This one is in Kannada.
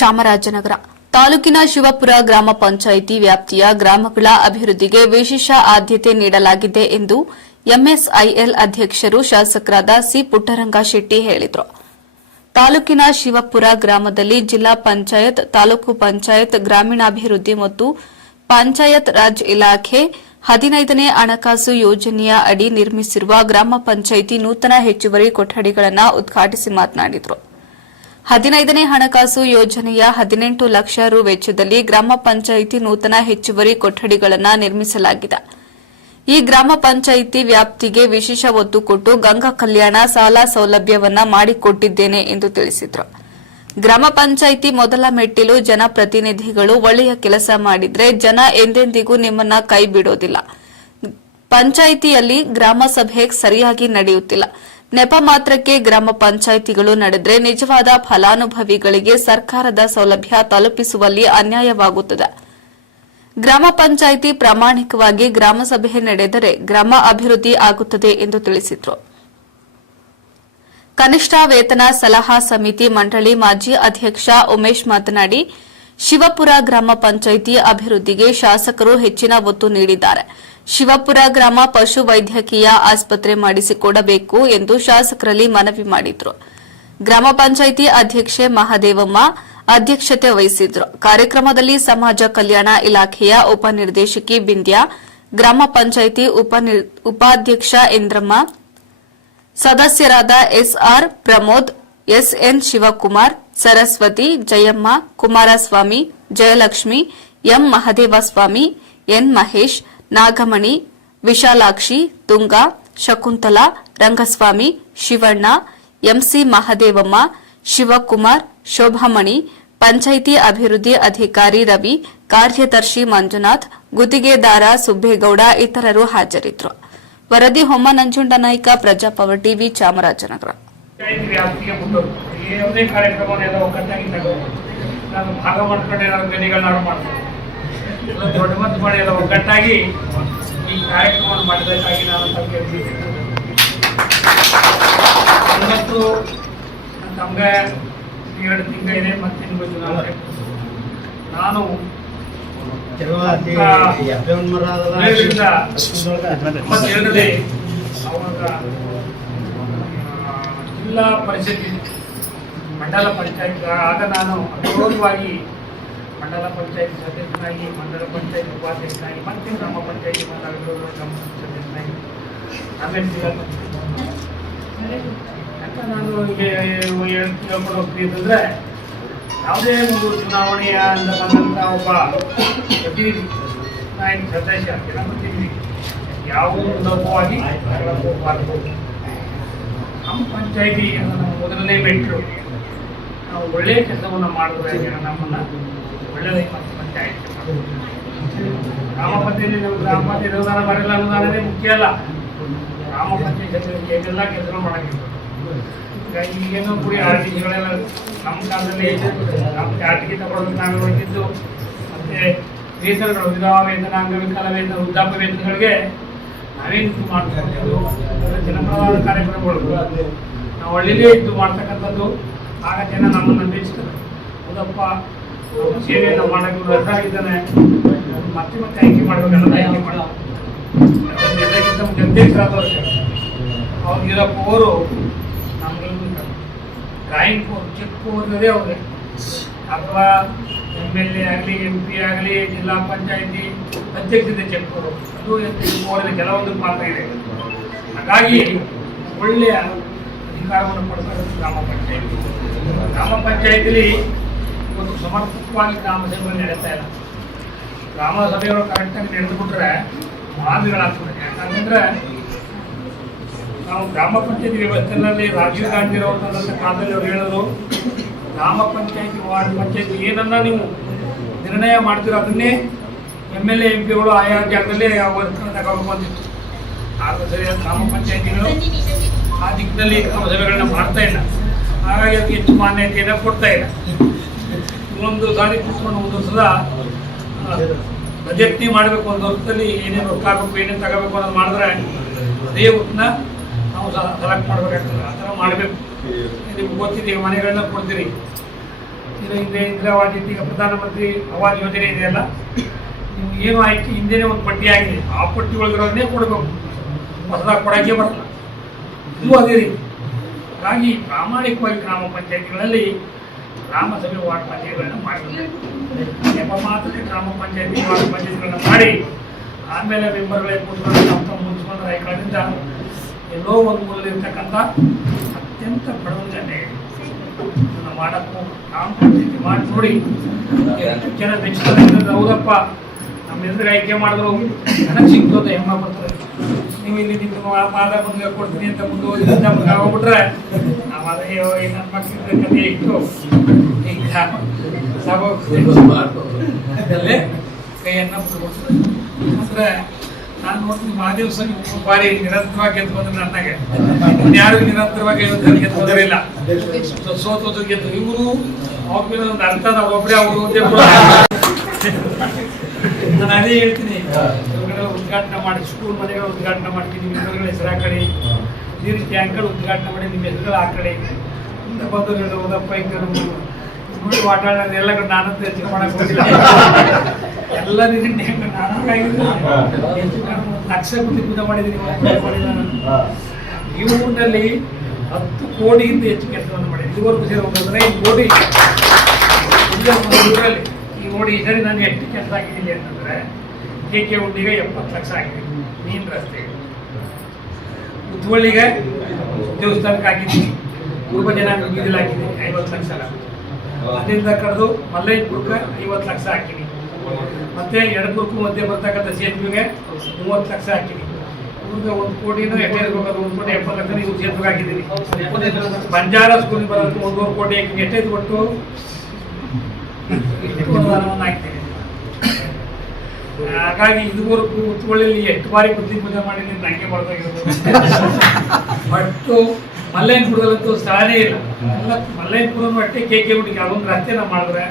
ಚಾಮರಾಜನಗರ ತಾಲೂಕಿನ ಶಿವಪುರ ಗ್ರಾಮ ಪಂಚಾಯಿತಿ ವ್ಯಾಪ್ತಿಯ ಗ್ರಾಮಗಳ ಅಭಿವೃದ್ಧಿಗೆ ವಿಶೇಷ ಆದ್ಯತೆ ನೀಡಲಾಗಿದೆ ಎಂದು ಎಂಎಸ್ಐಎಲ್ ಅಧ್ಯಕ್ಷರು ಶಾಸಕರಾದ ಸಿ ಪುಟ್ಟರಂಗ ಶೆಟ್ಟಿ ಹೇಳಿದರು. ತಾಲೂಕಿನ ಶಿವಪುರ ಗ್ರಾಮದಲ್ಲಿ ಜಿಲ್ಲಾ ಪಂಚಾಯತ್, ತಾಲೂಕು ಪಂಚಾಯತ್, ಗ್ರಾಮೀಣಾಭಿವೃದ್ಧಿ ಮತ್ತು ಪಂಚಾಯತ್ ರಾಜ್ ಇಲಾಖೆ 15ನೇ ಹಣಕಾಸು ಯೋಜನೆಯ ಅಡಿ ನಿರ್ಮಿಸಿರುವ ಗ್ರಾಮ ಪಂಚಾಯಿತಿ ನೂತನ ಹೆಚ್ಚುವರಿ ಕೊಠಡಿಗಳನ್ನು ಉದ್ಘಾಟಿಸಿ ಮಾತನಾಡಿದರು. 15ನೇ ಹಣಕಾಸು ಯೋಜನೆಯ 18 ಲಕ್ಷ ರು ವೆಚ್ಚದಲ್ಲಿ ಗ್ರಾಮ ಪಂಚಾಯಿತಿ ನೂತನ ಹೆಚ್ಚುವರಿ ಕೊಠಡಿಗಳನ್ನು ನಿರ್ಮಿಸಲಾಗಿದೆ. ಈ ಗ್ರಾಮ ಪಂಚಾಯಿತಿ ವ್ಯಾಪ್ತಿಗೆ ವಿಶೇಷ ಒತ್ತು ಕೊಟ್ಟು ಗಂಗಾ ಕಲ್ಯಾಣ ಸಾಲ ಸೌಲಭ್ಯವನ್ನ ಮಾಡಿಕೊಟ್ಟಿದ್ದೇನೆ ಎಂದು ತಿಳಿಸಿದರು. ಗ್ರಾಮ ಪಂಚಾಯಿತಿ ಮೊದಲ ಮೆಟ್ಟಿಲು ಜನಪ್ರತಿನಿಧಿಗಳು ಒಳ್ಳೆಯ ಕೆಲಸ ಮಾಡಿದ್ರೆ ಜನ ಎಂದೆಂದಿಗೂ ನಿಮ್ಮನ್ನ ಕೈ ಬಿಡೋದಿಲ್ಲ. ಪಂಚಾಯಿತಿಯಲ್ಲಿ ಗ್ರಾಮ ಸಭೆ ಸರಿಯಾಗಿ ನಡೆಯುತ್ತಿಲ್ಲ. ನೆಪ ಮಾತ್ರಕ್ಕೆ ಗ್ರಾಮ ಪಂಚಾಯಿತಿಗಳು ನಡೆದ್ರೆ ನಿಜವಾದ ಫಲಾನುಭವಿಗಳಿಗೆ ಸರ್ಕಾರದ ಸೌಲಭ್ಯ ತಲುಪಿಸುವಲ್ಲಿ ಅನ್ಯಾಯವಾಗುತ್ತದೆ. ಗ್ರಾಮ ಪಂಚಾಯಿತಿ ಪ್ರಾಮಾಣಿಕವಾಗಿ ಗ್ರಾಮ ಸಭೆ ನಡೆದರೆ ಗ್ರಾಮ ಅಭಿವೃದ್ಧಿ ಆಗುತ್ತದೆ ಎಂದು ತಿಳಿಸಿದರು. ಕನಿಷ್ಠ ವೇತನ ಸಲಹಾ ಸಮಿತಿ ಮಂಡಳಿ ಮಾಜಿ ಅಧ್ಯಕ್ಷ ಉಮೇಶ್ ಮಾತನಾಡಿ, ಶಿವಪುರ ಗ್ರಾಮ ಪಂಚಾಯಿತಿ ಅಭಿವೃದ್ಧಿಗೆ ಶಾಸಕರು ಹೆಚ್ಚಿನ ಒತ್ತು ನೀಡಿದ್ದಾರೆ. ಶಿವಪುರ ಗ್ರಾಮ ಪಶು ವೈದ್ಯಕೀಯ ಆಸ್ಪತ್ರೆ ಮಾಡಿಸಿಕೊಡಬೇಕು ಎಂದು ಶಾಸಕರಲ್ಲಿ ಮನವಿ ಮಾಡಿದರು. ಗ್ರಾಮ ಪಂಚಾಯಿತಿ ಅಧ್ಯಕ್ಷೆ ಮಹದೇವಮ್ಮ ಅಧ್ಯಕ್ಷತೆ ವಹಿಸಿದ್ರು. ಕಾರ್ಯಕ್ರಮದಲ್ಲಿ ಸಮಾಜ ಕಲ್ಯಾಣ ಇಲಾಖೆಯ ಉಪನಿರ್ದೇಶಕಿ ಬಿಂದ್ಯಾ, ಗ್ರಾಮ ಪಂಚಾಯಿತಿ ಉಪಾಧ್ಯಕ್ಷ ಇಂದ್ರಮ್ಮ, ಸದಸ್ಯರಾದ S R Pramod, S N Shivakumar, Saraswati, Jayamma, Kumaraswamy, Jayalakshmi, M Mahadevaswamy, N Mahesh, Nagamani, Vishalakshi, Tunga, Shakuntala, Rangaswamy, Shivanna, M C Mahadevamma, Shivakumar, Shobhamani, panchayat ಅಭಿವೃದ್ಧಿ ಅಧಿಕಾರಿ ರವಿ, ಕಾರ್ಯದರ್ಶಿ ಮಂಜುನಾಥ್, ಗುತ್ತಿಗೆದಾರ ಸುಬ್ಬೇಗೌಡ ಇತರರು ಹಾಜರಿದ್ದರು. ವರದಿ ಹೊಮ್ಮ ನಂಜುಂಡನಾಯ್ಕ, ಪ್ರಜಾಪವರ್ ಟಿವಿ, ಚಾಮರಾಜನಗರ. ದೊಡ್ಡ ಮತ್ತು ಮಾಡಿ ಎಲ್ಲ ಒಗ್ಗಟ್ಟಾಗಿ ಈ ಕಾರ್ಯಕ್ರಮವನ್ನು ಮಾಡಬೇಕಾಗಿ ನಾನು ತಮಗೆ ಇವತ್ತು ನಮ್ಗೆ 2 ತಿಂಗಳಿದೆ ಮತ್ತೆ ನಿಮಗೆ ಚುನಾವಣೆ. ನಾನು ಅವಾಗ ಜಿಲ್ಲಾ ಪರಿಷತ್ ಮಂಡಲ ಪಂಚಾಯತ್ ಆಗ ನಾನು ಅಪೂರ್ವವಾಗಿ ಮಂಡಲ ಪಂಚಾಯತ್ ಸದಸ್ಯನಾಗಿ, ಮಂಡಲ ಪಂಚಾಯತ್ ಉಪಾಧ್ಯಕ್ಷನಾಗಿ, ಮತ್ತೆ ಗ್ರಾಮ ಪಂಚಾಯತಿ ಗ್ರಾಮ ಸದಸ್ಯನಾಗಿ, ಆಮೇಲೆ ಜಿಲ್ಲಾ ಪಂಚಾಯತ್ ಯಾಕೆ ನಾನು ಹೇಳ್ಕೊಂಡು ಹೋಗ್ತೀನಿ ಅಂತಂದರೆ, ಯಾವುದೇ ಒಂದು ಚುನಾವಣೆಯ ಅಂತ ಬಂದಂಥ ಒಬ್ಬ ಪ್ರತಿನಿಧಿ ನಾಯಕ ಸದಸ್ಯ ಜನಪ್ರತಿನಿಧಿ ಯಾವುದೂ ಲೋಪವಾಗಿ ಹೋಗಬಾರ್ದು. ನಮ್ಮ ಪಂಚಾಯಿತಿ ನಮ್ಮ ಮೊದಲನೇ ಮೆಟ್ಲು. ನಾವು ಒಳ್ಳೆಯ ಕೆಲಸವನ್ನು ಮಾಡಿದ್ರೆ ನಮ್ಮನ್ನು ಒಳ್ಳೆಯದಾಗಿ ಪಂಚಾಯಿತಿ ಗ್ರಾಮ ಪಂಚಾಯತಿ ಗ್ರಾಮ ಪಂಚಾಯತ್ ಅನುದಾನ ಬರಲ್ಲ, ಅನುದಾನವೇ ಮುಖ್ಯ ಅಲ್ಲ. ಗ್ರಾಮ ಪಂಚಾಯತ್ ಏನೆಲ್ಲ ಕೆಲಸ ಮಾಡೋಕ್ಕಿಲ್ಲ. ಹೀಗಾಗಿ ಈಗೇನೋ ಕೂಡಿ ಆರ್ಟಿಕೆಗಳೆಲ್ಲ ನಮ್ಮ ಕಾಲದಲ್ಲಿ ಆರ್ಟಿಕೆ ತಗೊಳ್ಳೋದಕ್ಕೆ ನಾವು ಹೋಗಿದ್ದು. ಮತ್ತು ವೇತನಗಳು, ವಿಧವಾ ವೇತನ, ಅಂಗವಿಕಲ ವೇತನ, ವೃದ್ಧಾಪ್ಯ ವೇತನಗಳಿಗೆ ನಾವೇನು ಮಾಡ್ತಿದ್ದು ಜನಪರವಾದ ಕಾರ್ಯಕ್ರಮಗಳು ನಾವು ಒಳ್ಳೆಯದೇ ಇದ್ದು ಮಾಡ್ತಕ್ಕಂಥದ್ದು. ಆಗ ಜನ ನಮ್ಮನ್ನು ನಂಬಿಸ್ತಾರೆ. ಹೌದಪ್ಪ, ಸೇವೆಯನ್ನು ಮಾಡೋಕ್ಕೆ ಅರ್ಹ ಇದ್ದಾನೆ, ಮತ್ತೆ ಮತ್ತೆ ಆಯ್ಕೆ ಮಾಡಬೇಕನ್ನೋದು ಆಯ್ಕೆ ಮಾಡೋ ಎಲ್ಲಕ್ಕಿಂತ ಅಧ್ಯಕ್ಷರಾದವ್ರಿಗೆ ಅವ್ರಿಗಿರಪ್ಪ ಅವರು ನಮಗೆ ಡ್ರಾಯಿಂಗ್ ಚೆಕ್ ಓದೋದೇ ಅವ್ರಿಗೆ. ಅಥವಾ MLA ಆಗಲಿ, MP ಆಗಲಿ, ಜಿಲ್ಲಾ ಪಂಚಾಯಿತಿ ಅಧ್ಯಕ್ಷತೆ ಚೆಕ್ ಅದು ಓದಿದ ಕೆಲವೊಂದು ಪಾತ್ರ ಇದೆ. ಹಾಗಾಗಿ ಒಳ್ಳೆಯ ಅಧಿಕಾರವನ್ನು ಕೊಡ್ತಾರೆ ಗ್ರಾಮ ಪಂಚಾಯಿತಿ. ಗ್ರಾಮ ಪಂಚಾಯಿತಿಲಿ ಒಂದು ಸಮರ್ಪಕವಾಗಿ ಗ್ರಾಮ ಸಭೆಗಳು ನಡೀತಾ ಇಲ್ಲ. ಗ್ರಾಮ ಸಭೆಗಳು ಕರೆಕ್ಟಾಗಿ ನಡೆದುಬಿಟ್ರೆ ಮಾತುಗಳಾಗ್ತದೆ. ಯಾಕಂತಂದರೆ ನಾವು ಗ್ರಾಮ ಪಂಚಾಯತಿ ವ್ಯವಸ್ಥೆಯಲ್ಲಿ ರಾಜೀವ್ ಗಾಂಧಿ ಅವರ ಕಾಲದಲ್ಲಿ ಅವ್ರು ಹೇಳಿದ್ರು, ಗ್ರಾಮ ಪಂಚಾಯತಿ, ವಾರ್ಡ್ ಪಂಚಾಯತಿ ಏನನ್ನ ನೀವು ನಿರ್ಣಯ ಮಾಡ್ತೀರೋ ಅದನ್ನೇ MLA MP ಆಯಾ ಜಾಗದಲ್ಲಿ ತಗೋಬೇಕು ಅಂತಿತ್ತು. ಆಗ ಸರಿಯಾದ ಗ್ರಾಮ ಪಂಚಾಯತಿಗಳು ಆ ದಿಕ್ಕಿನಲ್ಲಿ ಗ್ರಾಮ ಸಭೆಗಳನ್ನ ಮಾಡ್ತಾ ಇಲ್ಲ. ಹಾಗಾಗಿ ಅದಕ್ಕೆ ಹೆಚ್ಚು ಮಾನ್ಯತೆಯನ್ನು ಕೊಡ್ತಾ ಇಲ್ಲ. ಒಂದು ಸಾರಿ ಕೂತ್ಕೊಂಡು ಒಂದು ಸಲ ಬಜೆಟ್ ಮಾಡಬೇಕು, ಒಂದು ವರ್ಷದಲ್ಲಿ ಏನೇನು ರೊಕ್ಕ ಆಗಬೇಕು, ಏನೇನು ತಗೋಬೇಕು ಅನ್ನೋದು ಮಾಡಿದ್ರೆ ಅದೇ ಹೊತ್ತನ್ನ ನಾವು ಸೆಲೆಕ್ಟ್ ಮಾಡಬೇಕಾಗ್ತದೆ. ಆ ಥರ ಮಾಡಬೇಕು. ನಿಮ್ಗೆ ಗೊತ್ತಿದೆ, ಮನೆಗಳನ್ನ ಕೊಡ್ತೀರಿ, ಹಿಂದೆ ಇಂದಿರಾವಾಸ್ ಈಗ ಪ್ರಧಾನಮಂತ್ರಿ ಆವಾಸ್ ಯೋಜನೆ ಇದೆಯಲ್ಲ, ನೀವು ಏನು ಆಯ್ಕೆ ಹಿಂದೆನೇ ಒಂದು ಪಟ್ಟಿ ಆಗಿದೆ, ಆ ಪಟ್ಟಿ ಒಳಗಿರೋದನ್ನೇ ಕೊಡಬೇಕು, ಹೊಸದಾಗಿ ಕೊಡೋಕ್ಕೆ ಬರಲ್ಲ. ಇದು ಅದೇ ರೀತಿ. ಹಾಗಾಗಿ ಪ್ರಾಮಾಣಿಕವಾಗಿ ಗ್ರಾಮ ಪಂಚಾಯತಿಗಳಲ್ಲಿ ಗ್ರಾಮ ಸಭೆ ವಾರ್ಡ್ ಪಂಚಾಯತಿಗಳನ್ನ ಮಾಡಬೇಕು. ನೆಪ ಮಾತ್ರಕ್ಕೆ ಗ್ರಾಮ ಪಂಚಾಯತಿ ವಾರ್ಡ್ ಪಂಚಾಯತಿಗಳನ್ನ ಮಾಡಿ ಆಮೇಲೆ ಮೆಂಬರ್ಗಳೇ ಕೂತ್ಕೊಂಡು ತಮ್ಮ ಮುನ್ಸಿಪಲ್ ಆಯ್ಕೊಳ್ಳೋದ್ರಿಂದ ಎಲ್ಲೋ ಒಂದು ಮೂಲೆಯಲ್ಲಿರ್ತಕ್ಕಂಥ ಅತ್ಯಂತ ಬಡವ ಜನ ಮಾಡಕ್ಕೂ ಗ್ರಾಮ ಪಂಚಾಯತಿ ಮಾಡಿ ನೋಡಿ ಎಷ್ಟು ಜನ ಮೆಚ್ಚುತ್ತಾರೆ. ಹೌದಪ್ಪ, ನಮ್ಮ ಎದುರಿಗೆ ಆಯ್ಕೆ ಮಾಡಿದ್ರು ನನಗೆ ಸಿಕ್ತು ಅಂತ ಹೆಮ್ಮ ಬರ್ತಾರೆ. ನೀವು ಇಲ್ಲಿ ನಿಮ್ಮ ಮಾದ ಮುಂದೆ ಕೊಡ್ತೀನಿ ಅಂತ ಮುಂದೆ ಹೋಗ್ಬಿಟ್ರೆ ನಾವು ಅದೇ ನನ್ನ ಮಕ್ಕಳ ಕಥೆ ಇಟ್ಟು ಈಗ ಸಭಾದಲ್ಲೇ ಕೈಯನ್ನು ಬಿಟ್ಕೊಡ್ತಾರೆ. ಅಂದ್ರೆ ನಾನು ನೋಡ್ತೀನಿ ಮಹಾದೇವ್ ಸಂಘ ಬಾರಿ ನಿರಂತರವಾಗಿ ಗೆದ್ದು ಬಂದ್ರೆ ನನಗೆ ಯಾರು ನಿರಂತರವಾಗಿ ಗೆದ್ದು ಬಂದಿರಲಿಲ್ಲ. ಸೋತು ಗೆದ್ದು ಇವರು ಅವ್ರ ಮೇಲೆ ಒಂದು ಅರ್ಥ ಒಬ್ಬರೇ ಅವರು ನಾನು ಅದೇ ಹೇಳ್ತೀನಿ. ಉದ್ಘಾಟನೆ ಮಾಡಿ ಸ್ಕೂಲ್ ಮನೆಗಳ ಉದ್ಘಾಟನೆ ಮಾಡ್ತೀನಿ, ನಿಮ್ಮ ಹೆಸರುಗಳ ಹೆಸರು ಹಾಕಡಿ, ನೀರಿನ ಟ್ಯಾಂಕರ್ ಉದ್ಘಾಟನೆ ಮಾಡಿ ನಿಮ್ಮ ಹೆಸರುಗಳು ಹಾಕಡಿ ಅಂತ ಬಂದು ಹೋದಪ್ಪ ಈಗ ನೋಡಿ ಆಟಾಡ ಎಲ್ಲ ನಾನಂತೂ ಹೆಚ್ಚು ಮಾಡಕ್ಕೆ ಹೋಗಿಲ್ಲ. ಎಲ್ಲ ನೀರಿನ ಟ್ಯಾಂಕರ್ ನಾನಾಗಿದ್ದೀನಿ, ಲಕ್ಷ ಕೋಟಿ ಪೂಜೆ ಮಾಡಿದ್ದೀನಿ. ಈ ಊರಿನಲ್ಲಿ 10 ಕೋಟಿಗಿಂತ ಹೆಚ್ಚು ಕೆಲಸವನ್ನು ಮಾಡಿದ್ದೀನಿ. ಇದುವರೆಗೂ ಸೇರಿ 15 ಕೋಟಿ ಊರಲ್ಲಿ. ಈಗ ನೋಡಿ ಈ ಸರಿ ನಾನು ಎಷ್ಟು ಕೆಲಸ ಆಗಿದ್ದೀನಿ ಅಂತಂದ್ರೆ, ಕೆ ಉಂಡಿಗೆ 70 ಲಕ್ಷ ಆಗಿದೆ, ನೀನ್ ರಸ್ತೆಗೆ, ಉತ್ವಳ್ಳಿಗೆ ದೇವಸ್ಥಾನಕ್ಕೆ ಹಾಕಿದ್ದೀನಿ, ಪೂರ್ವ ಜನಾಂಗ ಬೀದಿಲ್ ಹಾಕಿದ್ದೀನಿ 50 ಲಕ್ಷ. ಅಲ್ಲಿಂದ ಕಳೆದು ಮಲ್ಲಯ್ಯಪುರಕ್ಕೆ 50 ಲಕ್ಷ ಹಾಕಿನಿ, ಮತ್ತೆ ಎಡಪುರಕ್ಕೂ ಮಧ್ಯೆ ಬರ್ತಕ್ಕಂಥ ಸೇತುವೆಗೆ 30 ಲಕ್ಷ ಹಾಕಿನಿ. ಇವ್ರಿಗೆ 1 ಕೋಟಿನೂ ಎಷ್ಟೇ ಇರ್ಬೇಕಾದ್ರೆ 1 ಕೋಟಿ 70 ಲಕ್ಷ ಇವ್ರು ಸೇತುವೆ ಹಾಕಿದ್ದೀನಿ. ಬಂಜಾರ ಸ್ಕೂಲಿಗೆ ಬರೋದಕ್ಕೆ 1.5 ಕೋಟಿ ಹಾಕಿನಿ. ಎಷ್ಟೈದು ಕೊಟ್ಟು ಅನುದಾನವನ್ನು ಹಾಕ್ತೀನಿ. ಹಾಗಾಗಿ ಇದುವರೆಗೂ ಉತ್ಕೊಳ್ಳಿ ಎಷ್ಟು ಬಾರಿ ಬುದ್ಧಿ ಪೂಜೆ ಮಾಡಿದ್ದೀನಿ ನನಗೆ ಬರ್ದಾಗಿರೋದು. ಬಟ್ ಮಲ್ಲಯ್ಯಪುರದಲ್ಲಂತೂ ಸ್ಥಳನೇ ಇಲ್ಲ. ಮಲ್ಲಯ್ಯಪುರ ಅಟ್ಟೆ ಕೆ ಹುಡುಗಿ ಅದೊಂದು ರಸ್ತೆ ನಾವು ಮಾಡಿದ್ರೆ